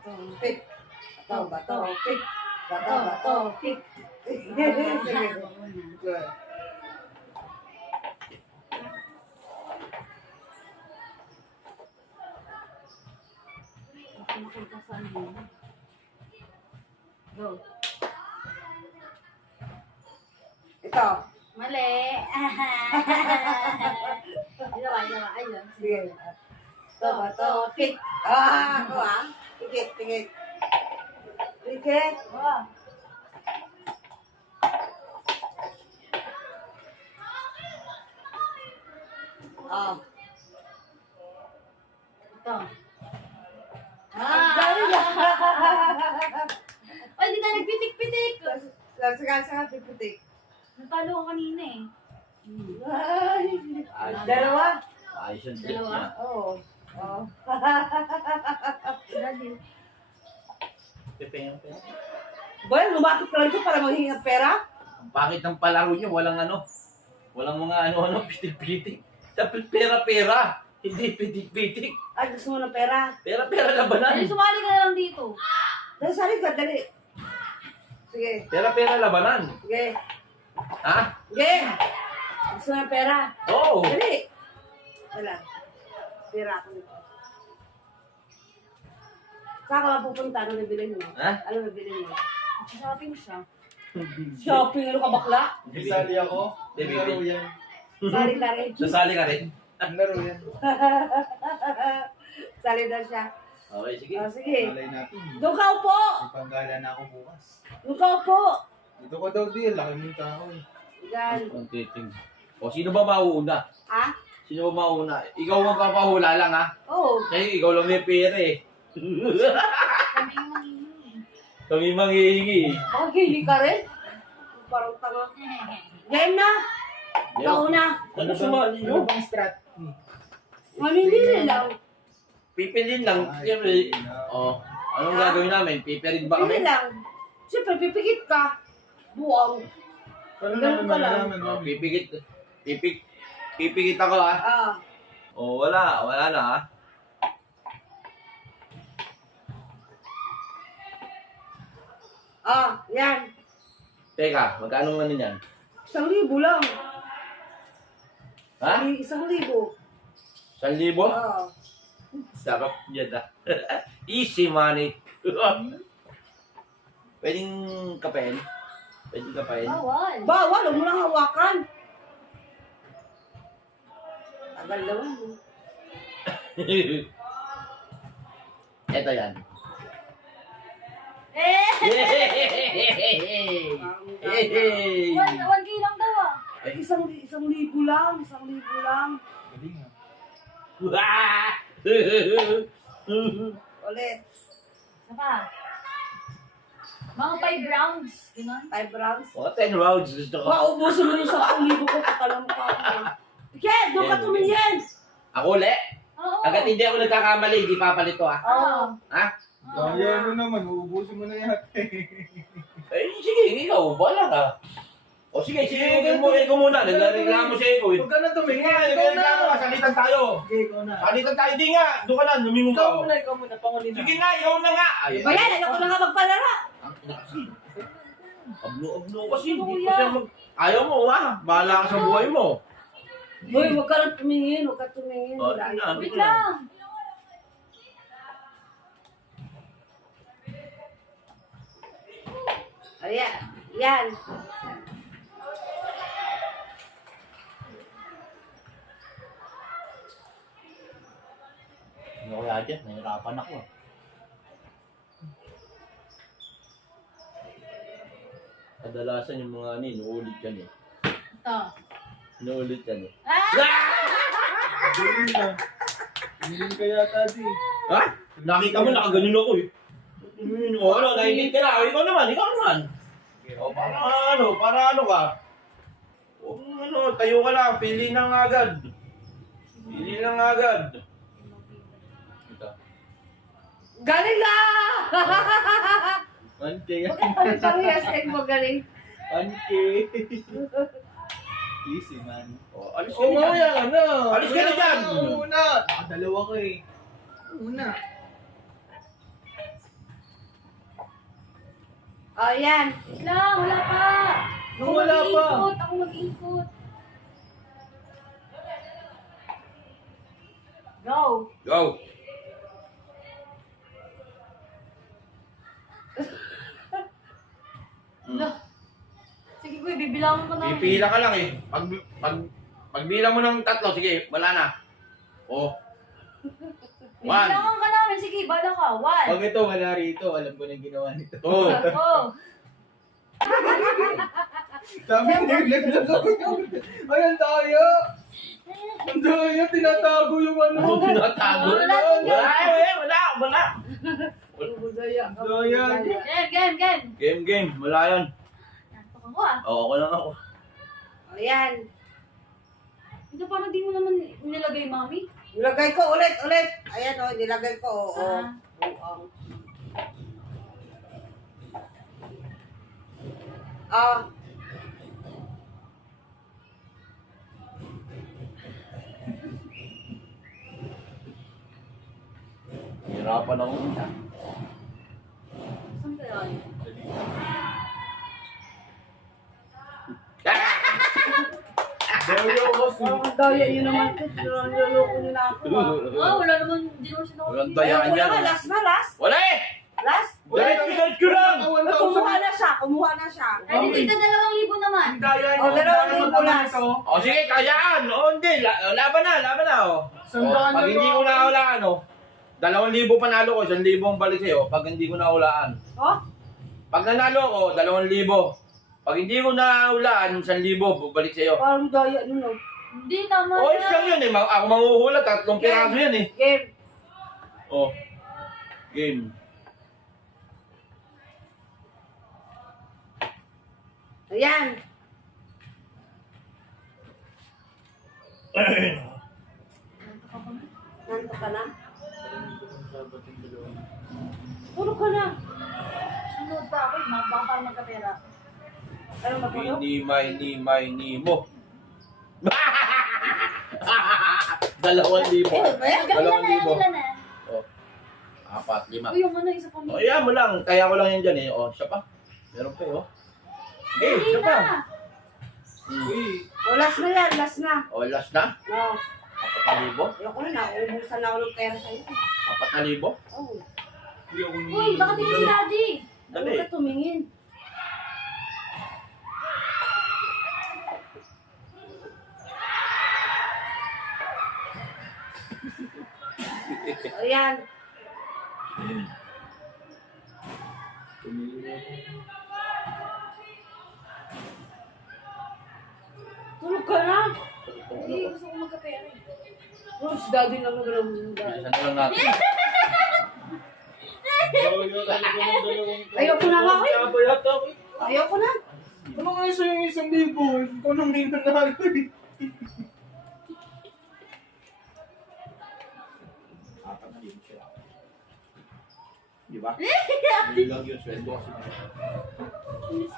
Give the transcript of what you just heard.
Pick. Bato, pick. Bato, pick. Sige. Good. Go. Ito. Mali. Ilawa. Ayun. Sige. Bato, pick. Ako Pikit. Pikit. Wow. Ito. Galing na. Ay, di ka nagpitik-pitik. Sige, pipitik. Natalo ko kanina eh. Ay, dalawa. Ayos yung trip Dalawa? niya. Oo. Dali. Pepe yung pera. Boy, lumapit ka lang ito para manghingi ng pera? Bakit ang palaro niyo walang walang mga pitik-pitik. Dapat pera-pera. Hindi pitik-pitik. Ay, gusto mo ng pera? Pera-pera Dali, labanan. sumali ka na lang dito. Dali, sali ka, dali. Sige, Pera-pera labanan. sige. Ha? Sige! Gusto mo ng pera? Oo. Dali. Wala. Pera ako nito. Saan ka mapupunta? Ano nabilin mo? Ha? Ano nabilin mo? Shopping siya. Shopping, ano ka bakla? Sali ako. Hindi, Laro baby. yan. Sali ka rin. Sasali ka rin. Laro yan. Sali daw siya. Okay, sige. Sige. Malay natin. Doon ka upo! May panggala na ako bukas. Doon ka upo! Dito ko daw di. Laki mong tao eh. Yan. Ang titing. O, sino ba mauuna? Ha? Sino ba mauuna? Ikaw magpapahula lang, ha? Oo. Kasi ikaw lang may pera, eh. Kami yung mangingi. Kami manghihingi. Makagili ka rin? Parang tanga. Game na! Ikaw na! Ano sumali Ano nyo? bang strat? Mamimili lang. Pipilin lang. Siyempre. Oh, anong gagawin namin? Pipirin ba Pili kami? lang. Siyempre, pipikit ka. Buwang. Paano Ganun naman ka lang. malalaman? Oh, Mami? pipikit ako, ha? Ah. Oh, wala na, ha? Yan. Teka, magkano nga yan? 1,000 lang. Ha? 1,000. 1,000? Oo. Sarap yan, ha? Easy money. Pwedeng kapain? Pwedeng kapain? Bawal. Bawal, huwag mo lang hawakan. Tagal naman. Eto yan. Eh! Yay! 1K lang daw ah. Ay, 1,000 lang. 1,000 lang. Galing ah. Wah! Ulit. Isa pa. Mga 5 rounds. Ganon. 5 rounds. Mga 10 rounds gusto ko. Maubusin mo yung 10,000 ko. Katalang ka. Sige, doon ka tumingin. Ako uli. Oo. Agad hindi ako nagkakamali, hindi papalit to, ha? Oo. Ha? Kaya mo naman. Uubusin mo na yata eh. Eh, sige, ikaw, bala ka. O sige, ikaw muna. Nagreklamo sa ikaw, eh. Huwag ka na tumingin. Sige, Ikaw na. nagreklamo ka, salitan tayo. Okay, ikaw na. Salitan tayo, di nga. Doon ka na, lumingon ka. Ikaw muna. Panguli na. Sige nga, ikaw na nga. Ay, Bayan, ayoko na nga magpalala. Ablo kasi. Hindi pa siya Ayaw mo, ha? Bahala ka sa buhay mo. Boy, huwag ka na tumingin. Huwag ka tumingin. Oh, Wala. tingnan. Wait lang. Ayan. Yan. Ano kaya dyan? Nahirapan ako. Kadalasan yung mga inuulit yan, eh. Ito. Inuulit yan, eh. Galing na. Galing ka yata di. Ha? Nakita mo, nakaganon ako, eh. O ano, nainit ka na. Ikaw naman. O, para ano ka? O, tayo ka lang. Pili na nga agad. Ito. Galing na! 1K. Bakit parehas kayo magaling? 1K. Easy man. O, alis ka Oo, na mamaya dyan. ka na. Alis ka na dyan. Una. Nakadalawa ka eh. Una. Oh, yan. Wait lang, wala pa. Ako Wala pa. mag-iikot, ako mag-iikot. Go. Go! Lah. Sige kuya, bibilangan ko na. Pipila ka lang eh. Pagbilang mo ng 3, sige, wala na. Oh. 1, Bibilangan ka namin. Sige, bala ka. 1. Pag ito, wala rito. Alam ko na yung ginawa nito. 2, Oh. Sabi niya, naglag ako yun. Ay, ang daya. Ang daya, tinatago yung ano. Ano tinatago? Wala. Wala. Budaya. Daya. Game. Game. Wala yan. Nantok ako ah. Oo, ako lang ako. Oh, yan. Ito parang di mo naman nilagay, mami. Nilagay ko ulit. Ayan o, nilagay ko. Oo. Ah. Oo. Ah. Hirapan ako. Saan kaya yun? Daya kasi. Ang daya yun naman. Niloloko nyo na ako. Ah, wala naman, hindi naman siya Walang nakakita. dayaan Ayun ko yan. na, last na, last. Wala eh! Last. Diretso lang! Kumuha na siya. Ay, di tignan 2,000 naman. Ang daya niya. Oh, dalawang Kaya libo lang. ito. O sige, kayaan! O hindi, laban na o. Sandaan Pag na hindi to. ko nahulaan o, 2,000 panalo ko, 1,000 ang balik sa'yo pag hindi ko nahulaan. Oh? Pag nanalo ko, 2,000. Pag hindi ko nahulaan, 1,000 bubalik sa'yo. Parang daya nun, no? Hindi naman. O, isang yun eh. Ako manghuhula, 3 piraso yan eh. Game. O, game. Ayan. Nanto ka na? Tulog ka na. Sunod pa ako, baka magkapera. Ano matulog? Ni mo. 2,000. Ba yan? Ilan na? O, 4, 5. Uy, yung ano, isa pa O, yan mo lang. Kaya ko lang yan dyan eh. O, siya pa. Meron pa eh, o. Game, Hindi siya pa. na. Uy. Oh, last na yan, last na. O, last na. No. 4,000. Ayoko na, nauubusan na ako ng pera sa'yo. 4,000. Oh. Uy, ako Uy, baka tingin si Daddy. Ano Dali. ka tumingin? Ayan. Tulog ka na. Hindi, gusto ko magkapera. Oh, si daddy na magalang Bilisan na lang natin. Ayoko na nga, uy. Kaya pa yata ako. Ayoko na. Ano nga sa yung 1,000? Ikaw nang hindi nanalo eh. Di ba? Bilang yung sweldo kasi. Please,